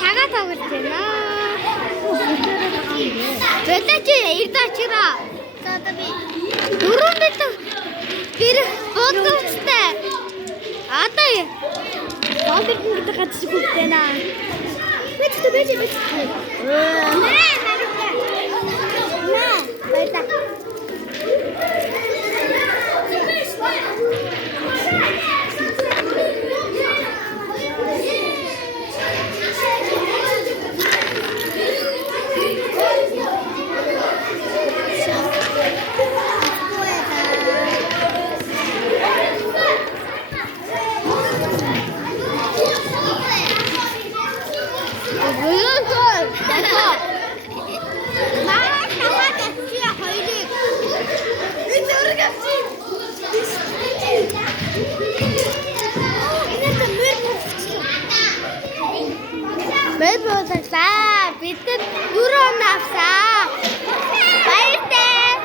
цагаан тоглож байна. Бэлэж ирдачраа. За одоо би дөрөв бэлэг бэр бодгоцтой. Одоо Баатархан гэдэг газар шиг байна. Бэж. Бид бодлоо бид